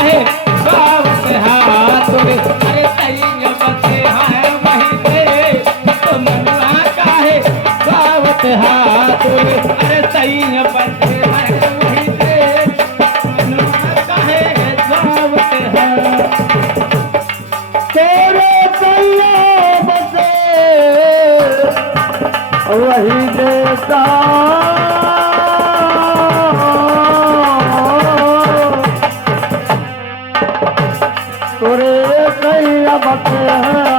काहे गावत हाथ रे अरे सैया बसे हैं वहीं पे तो मनवा काहे गावत हाथ रे अरे सैया बसे हैं वहीं पे मनवा काहे गावत हाथ तेरे सैया बसे वही देता तोरे सैया बसे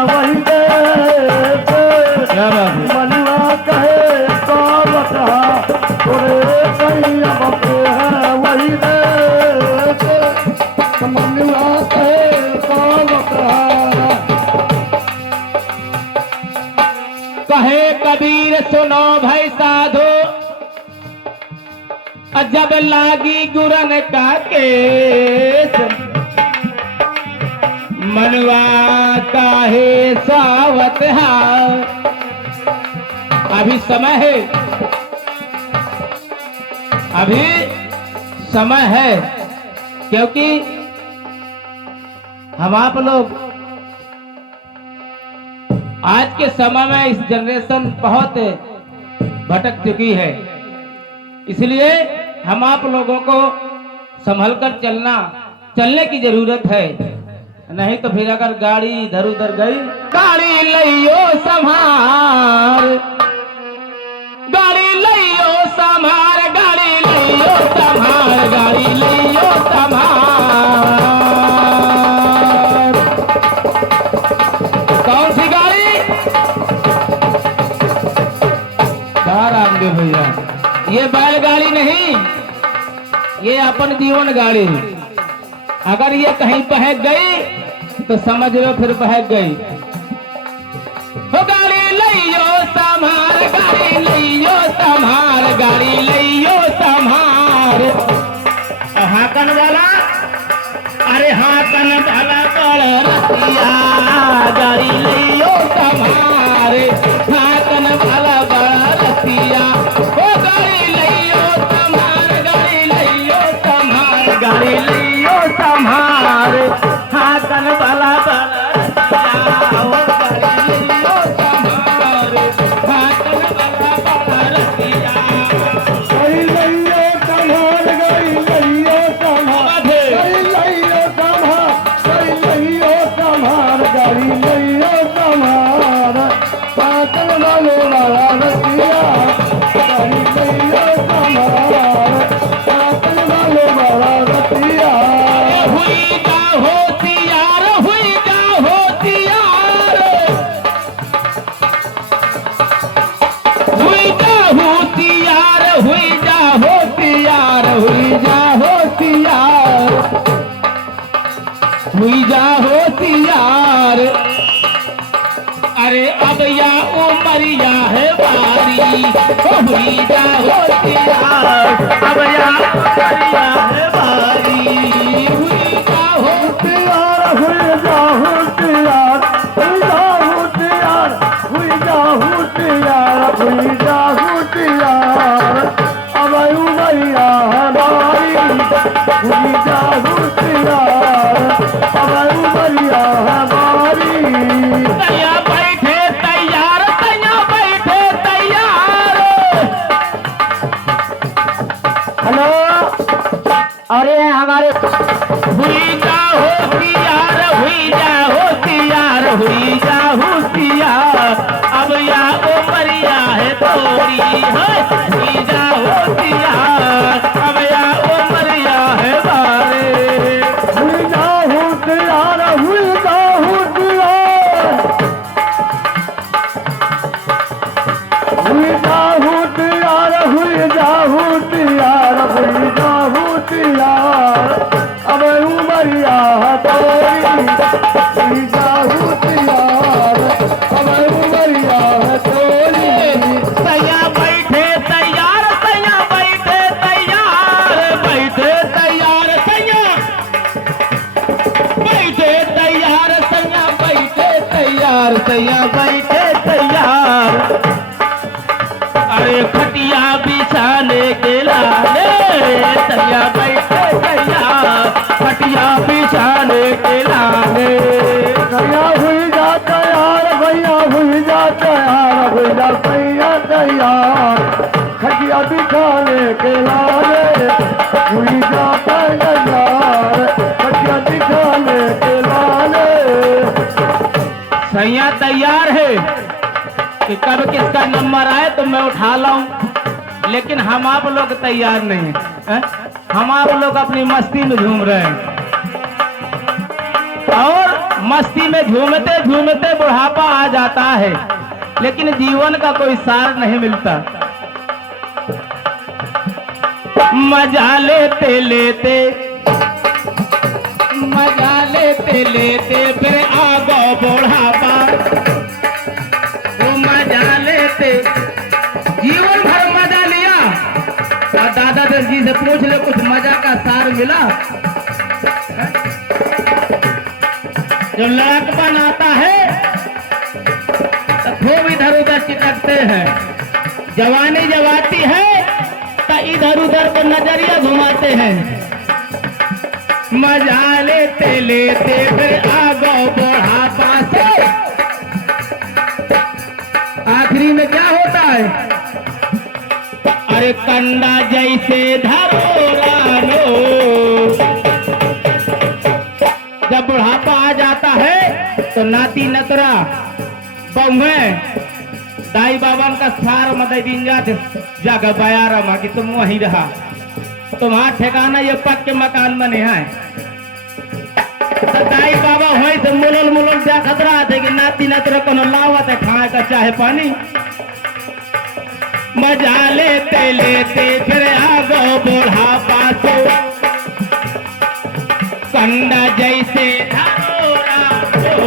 वही देता मनवा कहे गावत हाथ तोरे सैया बसे वही देता मनवा कहे गावत हाथ कहे कबीर सुनो भाई साधो जब लागी गुरन का केस मनवा काहे सावत हाथ अभी समय है अभी समय है क्योंकि हम आप लोग आज के समय में इस जनरेशन बहुत भटक चुकी है इसलिए हम आप लोगों को संभल कर चलने की जरूरत है नहीं तो फिर अगर गाड़ी इधर उधर गई गाड़ी लियो संभार गाड़ी लियो संभार गाड़ी लियो संभार गाड़ी लियो संभार कौन सी गाड़ी रामदेव भैया ये बैलगाड़ी नहीं ये अपन जीवन गाड़ी अगर ये कहीं बहक गई तो समझ लो फिर बहक गई हो गाड़ी लियो संभार गाड़ी लियो संभार गाड़ी लियो संभार हाकन वाला अरे हाकन वाला बड़ रसिया गाड़ी लियो संभार हाकन वाला बड़ रसिया हो गाड़ी लियो संभार गाड़ी लियो संभार गाड़ी लियो संभार हाकन वाला बड़ रसिया हो गाड़ी लियो संभार हाकन वाला बड़ रसिया गई लइयो संभाल गई लइयो संभाल गई लइयो संभाल गाड़ी लइयो संभाल पातल वाले वाला रसिया गाड़ी लइयो संभाल पातल वाले वाला रसिया हुई जा होशियार हुई जा होशियार हुई जा होशियार हुई जा होशियार हुई जा होशियार हुई जा होशियार अरे अब या उमरिया है बारी हुई जा होशियार अब या उमरिया है बारी हुई जा होशियार हुई जा होशियार हुई जा होशियार हुई जा होशियार हुई जा होशियार अब उमरिया हमारी हुई जा होशियार अब उमरिया हमारी तैया बैठे तैयार तैया बैठे तैयार हेलो अरे हमारे हुई जा होशियार हुई जा होशियार हुई जा होशियार अब या उमरिया है तोरी है हुई जा होशियार अब या उमरिया है बारे हुई जा होशियार हुई जा होशियार हुई जा होशियार हुई जा होशियार हुई जा होशियार अब उमरिया तोरी हुई जा होशियार अब उमरिया तोरी तैया बैठे तैयार तैया बैठे तैयार बैठे तैयार तैया बैठे तैयार तैया बैठे तैयार तैया बैठे तैयार अरे खटिया बिछाने के लाले तैया बैठे तैयार खटिया भैया तैयार है कि कब किसका नंबर आए तो मैं उठा लाऊं, लेकिन हम आप लोग तैयार नहीं हैं। हम आप लोग अपनी मस्ती में झूम रहे हैं और मस्ती में झूमते झूमते बुढ़ापा आ जाता है, लेकिन जीवन का कोई सार नहीं मिलता। मजा लेते लेते फिर आ गो बुढ़ापा। तो मजा लेते जीवन भर मजा लिया और दादा जी से पूछ ले कुछ मजा का सार मिला। जो लड़कपन आता है तो खूब इधर उधर चिटकते हैं, जवानी जब आती है तो इधर उधर को नजरिया घुमाते हैं। मजा लेते लेते फिर आ गो बुढ़ापा से। आखिरी में क्या होता है? अरे कंडा जैसे धरो रानो। जब बुढ़ापा आ जाता है तो नाती नतरा बहुए दाई बाबा का सार मदई दिन जाते जाकर बयारा माँ की तुम वहीं रहा, तुम्हारा ठिकाना ये पक्के मकान बने हैं। तो दाई बाबा हुई तो मुलल मुलल जा खतरा थे कि नाती नतरा कोनो लावत है खाए का चाहे पानी। मजा लेते लेते फिर आ गो बुढ़ापा से। कंडा जैसे धरो रानो।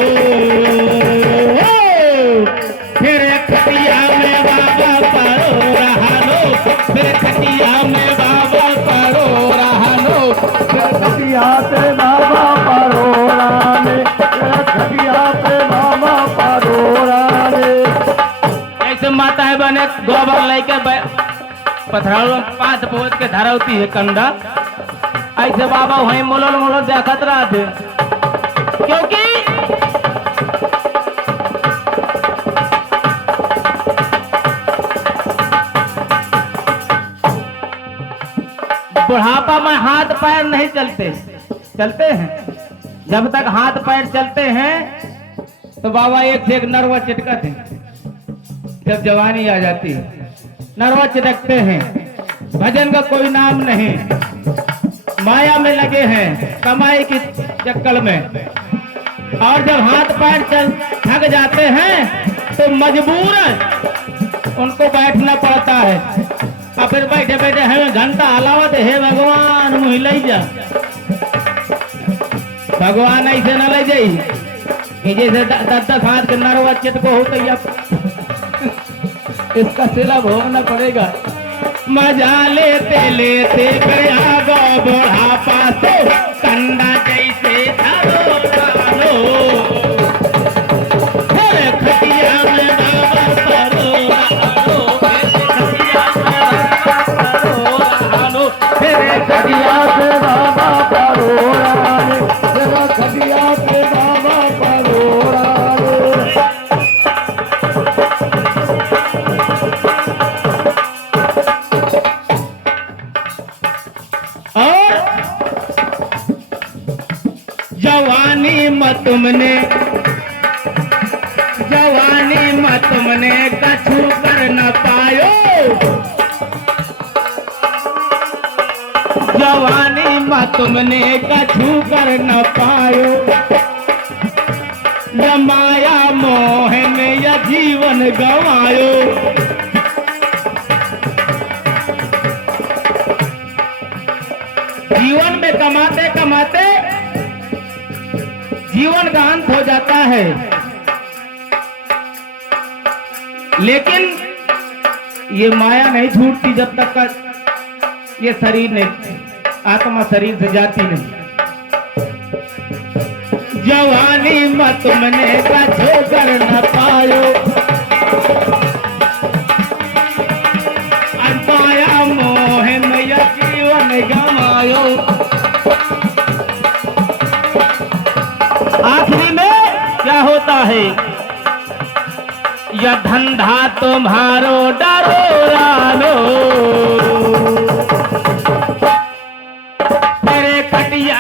फिर खटिया में बाबा परो रहनो। फिर खटिया में बाबा परो रहनो। खटिया पे बाबा परोराने, खटिया पे बाबा परोराने। ऐसे माता है बने गोबर लेके पथराव 5 पोत के धरौती है कंडा। ऐसे बाबा वही मोलल मोलल देखत रहा थे, क्योंकि बुढ़ापा में हाथ पैर नहीं चलते हैं। जब तक हाथ पैर चलते हैं तो बाबा एक से एक नरवा चिटकते हैं। जब जवानी आ जाती है नरवा चिटकते हैं, भजन का कोई नाम नहीं, माया में लगे हैं कमाई की चक्कर में। और जब हाथ पैर थक जाते हैं तो मजबूरन उनको बैठना पड़ता है। और फिर बैठे बैठे हमें घंटा हलावत है, भगवान मुँह ले जा। भगवान ऐसे न ले जाई कि जैसे 10 हाथ के नरवा चिटको हो तो या इसका सिला भोगना पड़ेगा। मजा लेते लेते फिर आ गो बुढ़ापा से। कंडा जैसे धरो रानो। फिर खटिया में बाबा परो रहनो। खटिया पे बाबा परोराने, खटिया पे बाबा परोराने। और जवानी में तुमने कछु कर न पायो। जवानी में तुमने कछु कर न पायो। न माया मोह में यह जीवन गवायो। जीवन में कमाते कमाते जीवन का अंत हो जाता है, लेकिन ये माया नहीं छूटती जब तक का ये शरीर नहीं, आत्मा शरीर से जाती नहीं। जवानी में तुमने कछु कर न पायो। माया मोह में यह जीवन गवायो। आखिरी में क्या होता है? यह धंधा तुम्हारो डरो रानो। तेरे खटिया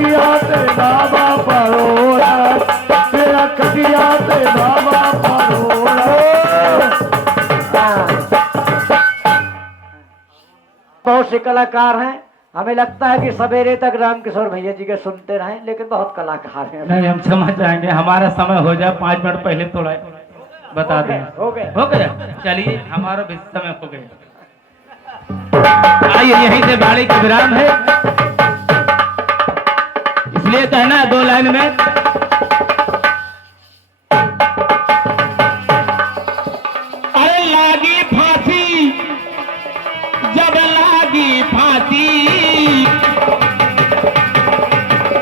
खटिया ते बाबा परोरा, तेरा खटिया ते बाबा परोरा। बहुत से कलाकार हैं, हमें लगता है कि सवेरे तक रामकिशोर भैया जी के सुनते रहें, लेकिन बहुत कलाकार हैं। नहीं, हम समझ जाएंगे, हमारा समय हो जाए 5 मिनट पहले थोड़ा बता दें। हो गए। हो गया, चलिए हमारा भी समय हो गया। आइए, यहीं से बाड़ी का विराम है, इसलिए कहना 2 लाइन में। अरे लागी फांसी, जब लागी फांसी,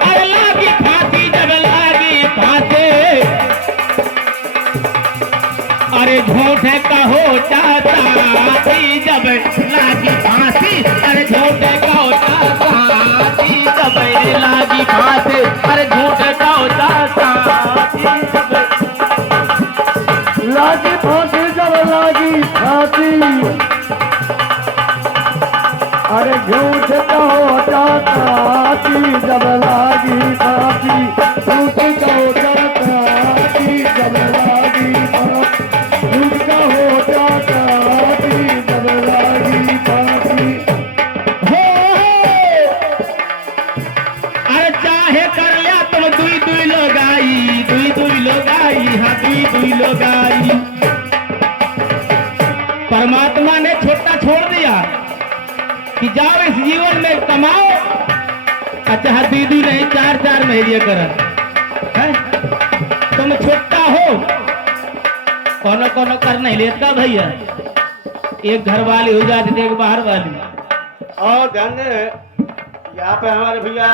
अरे लागी फांसी, जब लागी फांसी, अरे झूठे कहो चाचा जब लागी फांसी, अरे झूठे कहो चाचा जब लागी फांसी, अरे झूठे कहो चाचा जब लागी फांसी जब लागी फांसी, अरे झूठ कहो चाची जब लागी फांसी, झूठ कहो चाची जब लागी फांसी, झूठ कहो चाची जब लागी फांसी। अरे चाहे कर लिया तुम दुई दुई लोग आई, दुई दुई लोग आई, हाँ दुई दुई लोग आई। परमात्मा ने छोटा छोड़ दिया कि जाओ इस जीवन में कमाओ, अच्छा हाँ दीदी नहीं 4-4 महीने कर, तुम छोटा हो, कोनो कोनो कर नहीं लेता भैया, एक घर वाली हो जाती, एक बाहर वाली। और ध्यान दें, यहाँ पे हमारे भैया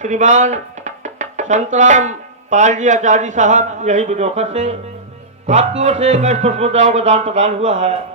श्रीमान संतराम पाल जी आचार्य साहब, यही विदोखर से आपकी ओर से 21 मुद्राओं का दान प्रदान हुआ है।